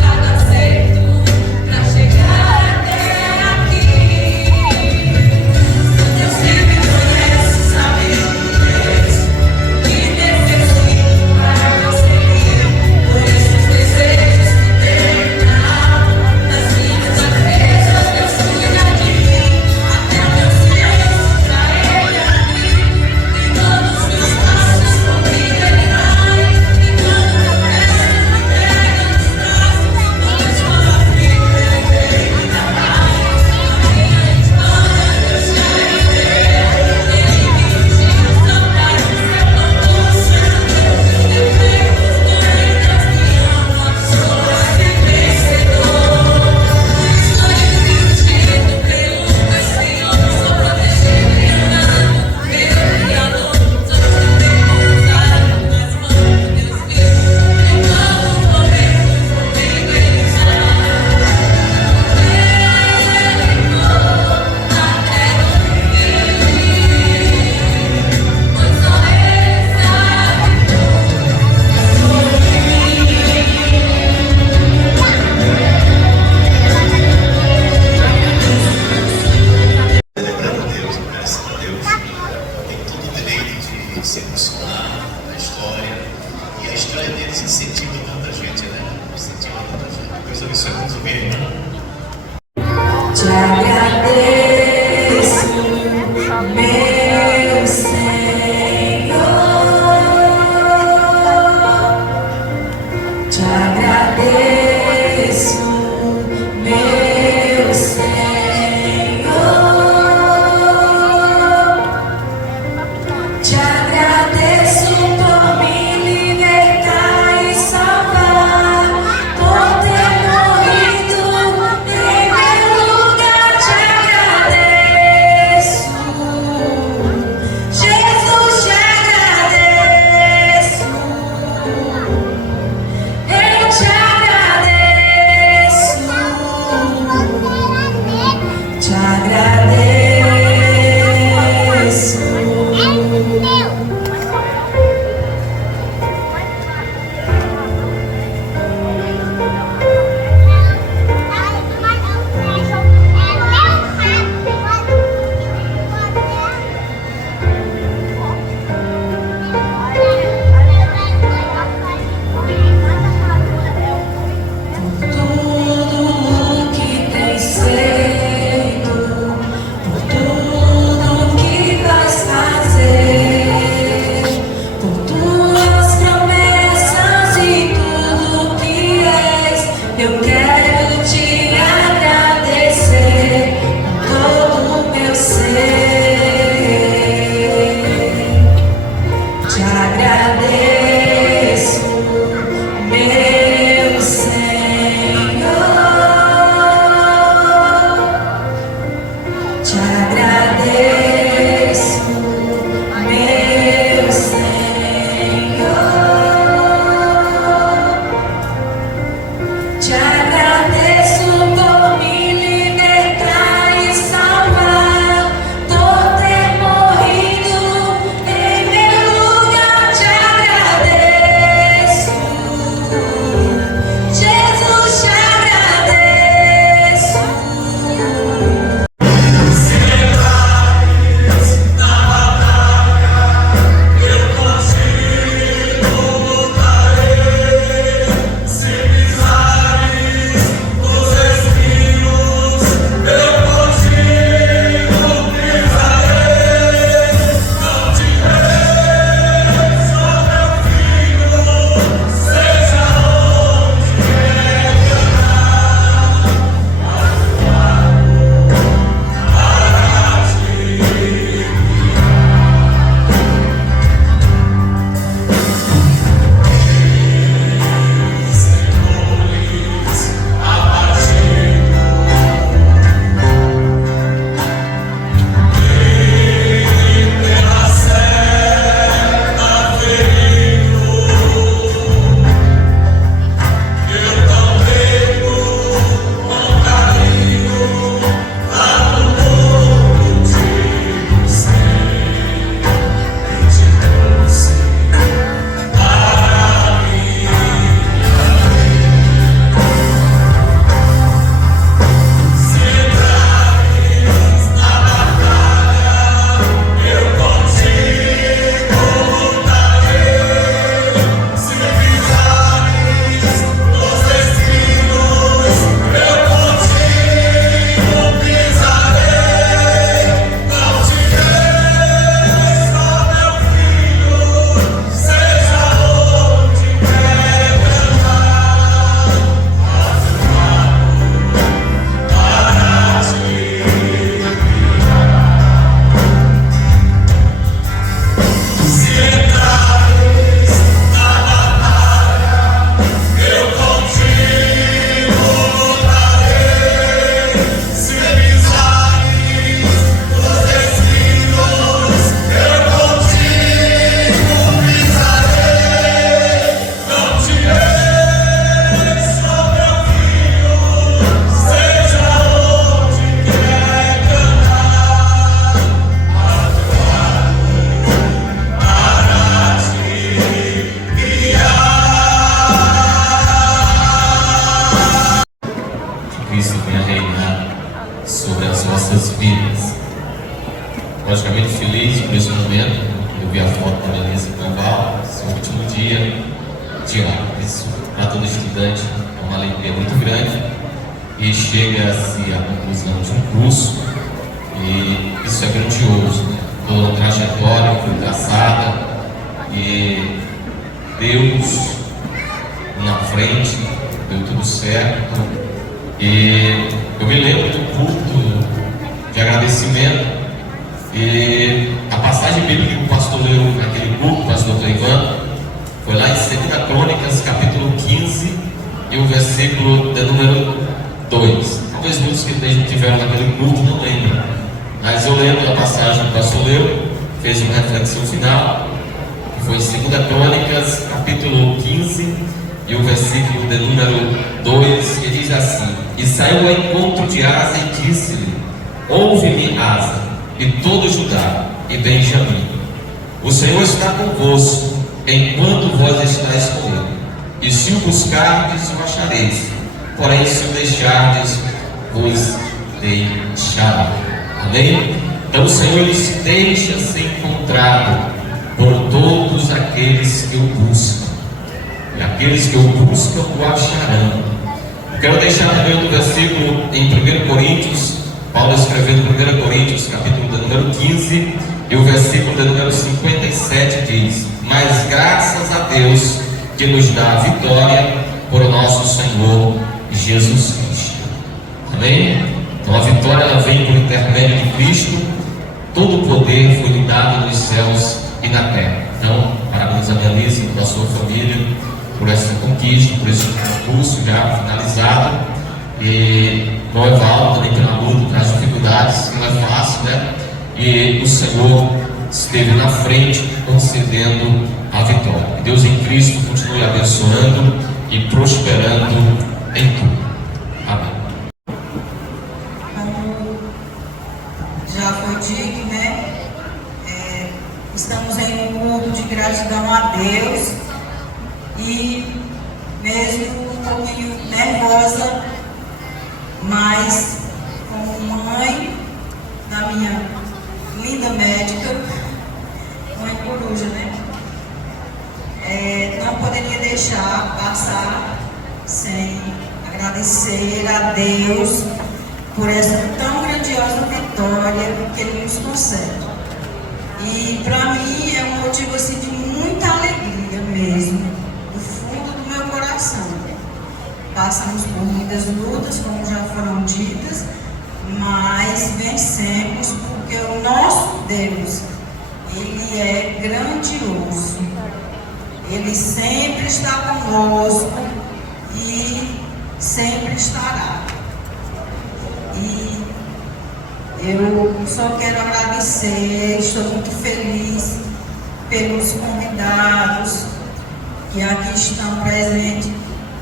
cada acerto, pra chegar até aqui. Deus que me conhece, sabe o que necessito para conseguir. Por esses desejos que tenho na alma, nas minhas fraquezas, Deus cuida de mim. Até o meu silêncio pra Ele abrir. Em todos os meus passos comigo Ele vai. E quando meu peço, me pega nos braços. Não estou aflito, Ele vem me dar paz. A minha história Deus já entendeu. Ele me ungiu só para o seu propósito. Meus defeitos doentes me ama. Sou assim vencedor. Estou entendido pelo meu Senhor. Sou protegido e amado pelo Criador. Sou também pousado nas mãos de Deus vivo. Em todos os momentos comigo Ele está. Ele vou até o fim, pois só Ele sabe Celebrando Deus, graças a Deus, tem todo o direito de se emocionar na história, e a história deles incentiva tanta gente, né? Incentiva tanta gente. Deus abençoe, vamos ouvir, irmão. Te agradeço, meu Senhor. Te agradeço, meu Senhor. Te agradeço por me libertar e salvar, por ter morrido em meu lugar. Te agradeço, Jesus, te agradeço. Eu te agradeço, te agradeço. nossas vidas. Logicamente feliz por esse momento. Eu vi a foto da Melissa Global, esse último dia de aula. Isso para todo estudante é uma alegria muito grande e chega-se à conclusão de um curso e isso é grandioso, né? Toda uma trajetória foi traçada e Deus na frente, deu tudo certo. E eu me lembro do culto de agradecimento e a passagem bíblica que o pastor leu naquele culto, o pastor Cleivan, foi lá em 2 Crônicas, capítulo 15 e o versículo de número 2. Talvez muitos que tiveram naquele culto não lembram, mas eu lembro da passagem que o pastor leu, fez uma reflexão final, que foi em 2 Crônicas, capítulo 15 e o versículo de número 2, que diz assim: E saiu ao encontro de Asa e disse-lhe: Ouve-me, Asa, e todo Judá e Benjamim, o Senhor está convosco, enquanto vós estáis com ele, e se o buscardes, o achareis, porém se o deixardes, vos deixará. Amém? Então o Senhor ele se deixa ser encontrado por todos aqueles que o buscam, e aqueles que o buscam o acharão. Quero deixar também no versículo em 1 Coríntios, Paulo escrevendo 1 Coríntios, capítulo de número 15, e o versículo de número 57 diz: Mas graças a Deus que nos dá a vitória por nosso Senhor Jesus Cristo. Amém? Então a vitória ela vem por intermédio de Cristo. Todo o poder foi lhe dado nos céus e na terra. Então, parabéns a Melissa e a sua família por essa conquista, por esse curso já finalizado. E no Evaldo também pela luta, pelas dificuldades, não é fácil, né? E o Senhor esteve na frente, concedendo a vitória. Que Deus em Cristo continue abençoando e prosperando em tudo. Amém. Como já foi dito, né? Estamos em um culto de gratidão a Deus e mesmo um pouquinho nervosa, mas como mãe da minha linda médica, mãe coruja, né? Não poderia deixar passar sem agradecer a Deus por essa tão grandiosa vitória que Ele nos concede. E para mim é um motivo assim, de muita alegria mesmo, do fundo do meu coração. Passamos por muitas lutas, como já foram ditas, mas vencemos porque o nosso Deus, Ele é grandioso. Ele sempre está conosco e sempre estará. E eu só quero agradecer, estou muito feliz pelos convidados que aqui estão presentes,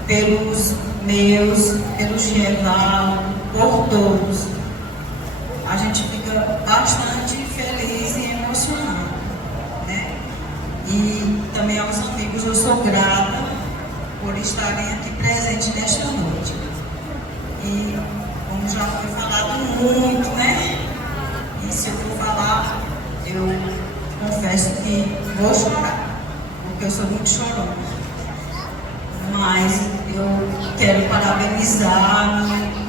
pelos meus, pelo Gieval, por todos. A gente fica bastante feliz e emocionado, né? E também aos amigos, eu sou grata por estarem aqui presentes nesta noite. E como já foi falado muito, né? E se eu for falar, eu confesso que vou chorar, porque eu sou muito chorona. Mas eu quero parabenizar a minha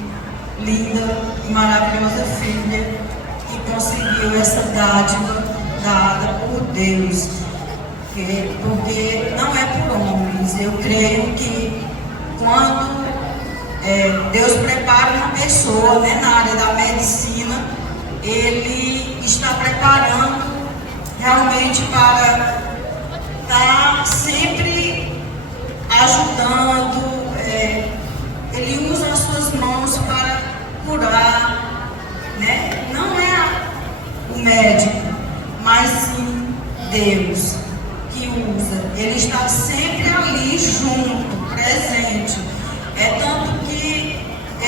linda e maravilhosa filha que conseguiu essa dádiva dada por Deus. Porque não é por homens. Eu creio que quando Deus prepara uma pessoa, né, na área da medicina, Ele está preparando realmente para estar sempre ajudando. Ele usa as suas mãos para curar, né? Não é o médico, mas sim Deus que usa. Ele está sempre ali junto, presente. É tanto que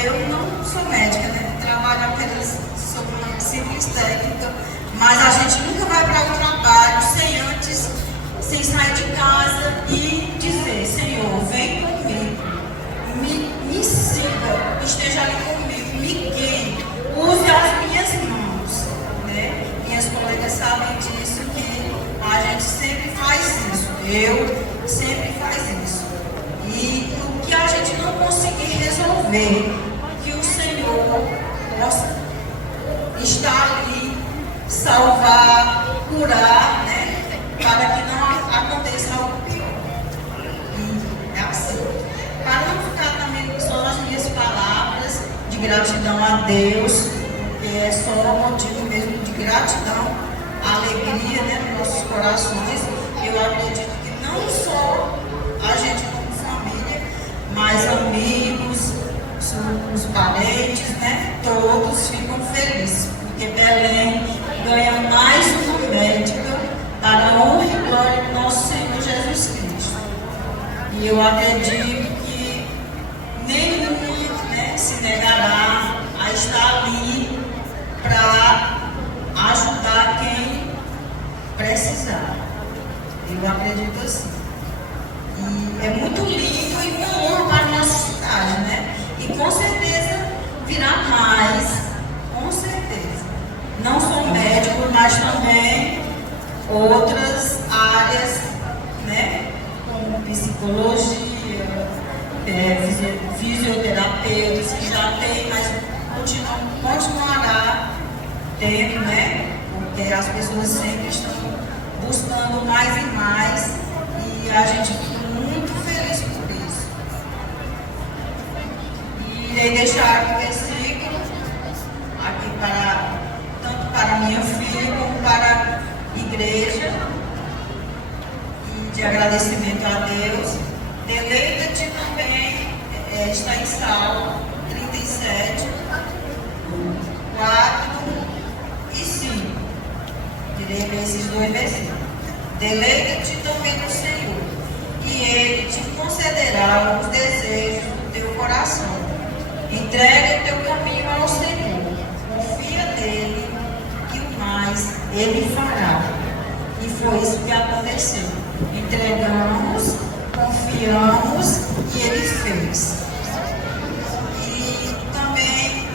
eu não sou médica, né? Trabalho apenas, sou uma simples técnica, mas a gente nunca vai para o trabalho sem sair de casa e dizer: Senhor, vem comigo, me siga, esteja ali comigo, me guie, use as minhas sempre faz isso. E o que a gente não conseguir resolver, que o Senhor possa estar ali, salvar, curar, né? Para que não aconteça algo pior. E é assim. Para não ficar também só nas minhas palavras de gratidão a Deus, porque é só motivo mesmo de gratidão, alegria, né, nos nossos corações. Eu acredito que não só a gente como família, mas amigos, os parentes, né, todos ficam felizes, porque Belém ganha mais uma médica para a honra e glória do nosso Senhor Jesus Cristo. E eu acredito que nenhum, né, se negará a estar ali para ajudar quem precisar. Eu acredito assim. E é muito lindo e uma honra para a nossa cidade, né? E com certeza virá mais, com certeza. Não sou médico, mas também outras áreas, né? Como psicologia, fisioterapeutas que já tem, mas continuará tendo, né? Porque as pessoas sempre estão buscando mais e mais e a gente fica muito feliz por isso. E irei deixar o versículo aqui tanto para minha filha como para a igreja, e de agradecimento a Deus. Deleita-te também, está em Salmo 37, 4 e 5. Direi esses dois versículos. Deleita-te também no Senhor, e Ele te concederá os desejos do teu coração. Entrega o teu caminho ao Senhor, confia nele, e o mais Ele fará. E foi isso que aconteceu. Entregamos, confiamos e Ele fez. E também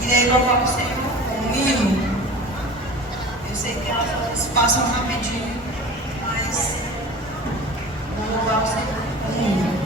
irei louvar o Senhor com um hino. Eu sei que elas passam rapidinho, mas vou louvar o Senhor com um hino.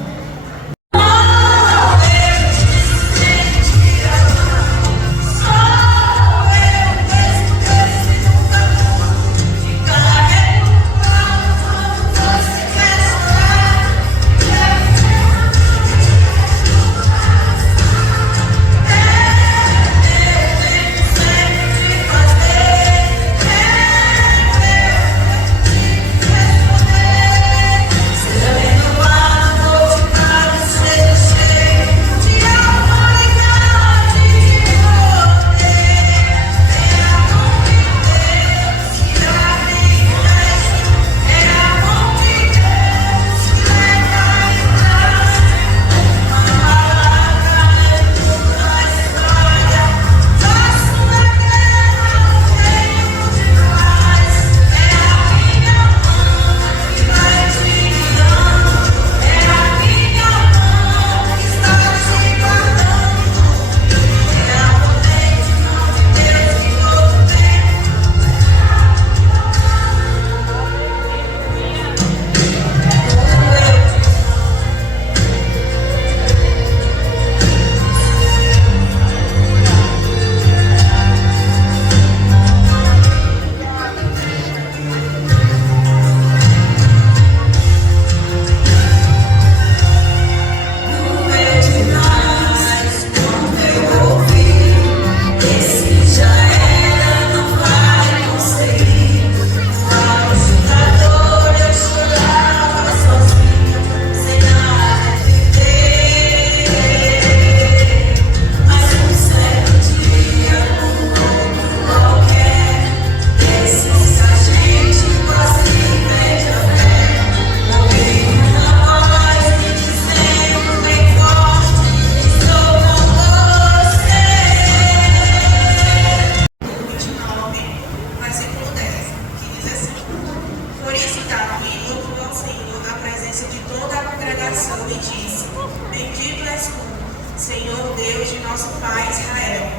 Senhor Deus de nosso Pai Israel,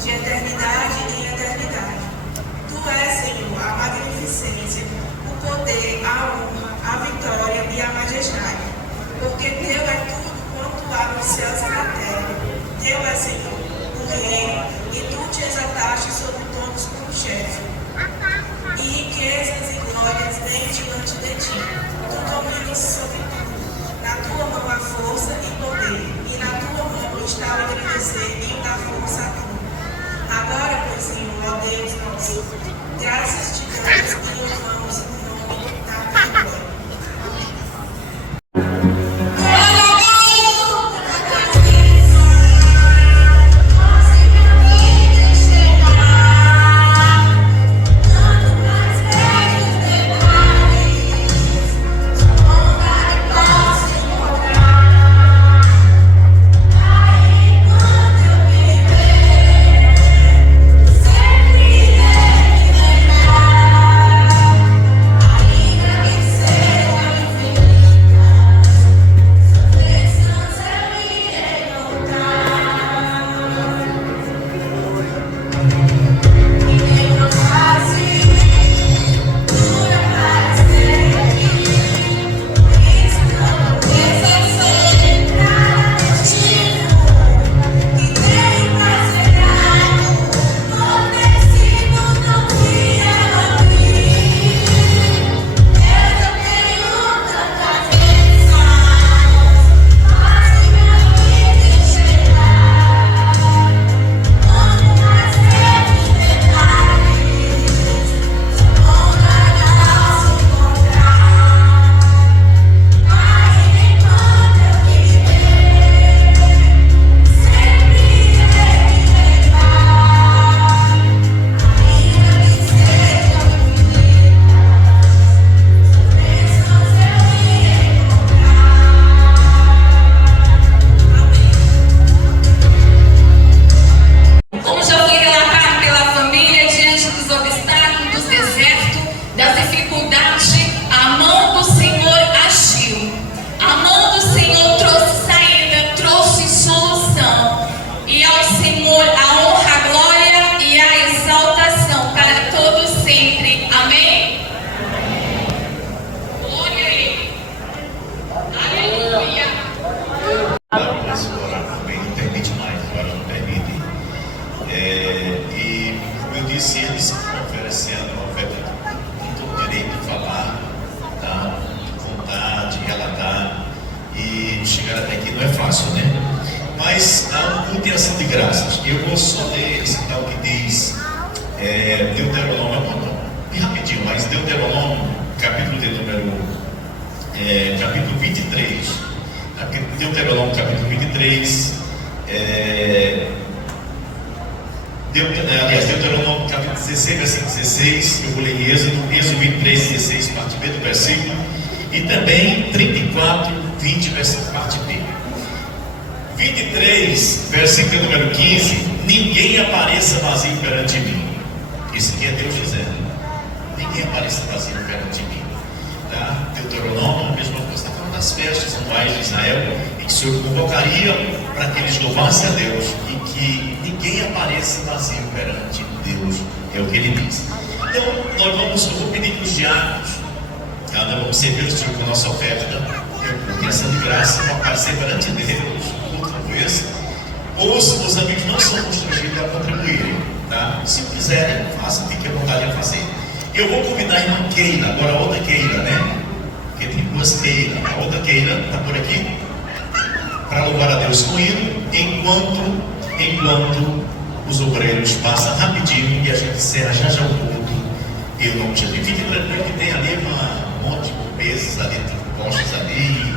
de eternidade em eternidade. Tu és, Senhor, a magnificência, o poder, a honra, a vitória e a majestade. Porque teu é tudo quanto há nos céus e na terra. Teu é, Senhor, o reino, e tu te exaltaste sobre todos como chefe. E riquezas e glórias vêm diante de ti. Tu dominas sobre tudo. Na tua mão há força e poder, e na tua mão está o engrandecer e o dar força a tudo. Agora, pois, Senhor, ó Deus nosso, graças te damos e louvamos o nome da tua glória. Se eles estão oferecendo uma oferta com todo o direito de falar, tá? De contar, de relatar, e chegar até aqui não é fácil, né? Mas há um culto de ação de graças. Eu vou só ler esse tal que diz Deuteronômio, bem rapidinho, mas Deuteronômio, capítulo 23, Deuteronômio capítulo 23, Deuteronômio capítulo 16, versículo 16, eu vou ler Êxodo 23, 16, parte B do versículo, e também 34, 20, versículo parte B. 23, versículo número 15, ninguém apareça vazio perante mim. Isso aqui é Deus dizendo, ninguém apareça vazio perante mim. Tá? Deuteronômio, a mesma coisa, está falando das festas anuais de Israel, em que o Senhor convocaria para que eles louvassem a Deus e que ninguém apareça vazio perante Deus, é o que ele diz. Então, eu vou pedir que os diáconos, nós vamos servir o Senhor com a nossa oferta, porque essa de graça para aparecer perante Deus, talvez, os amigos não são constrangidos a contribuírem, tá? Se quiserem, façam, fiquem à vontade a fazer. Eu vou convidar a irmã Keila, agora a outra Keila, né? Porque tem duas Keila, a outra Keila está por aqui, para louvar a Deus com hino, enquanto os obreiros passam rapidinho e a gente encerra já o culto e o nome de Jesus. Fique tranquilo que tem ali um monte de mesas ali, postos ali,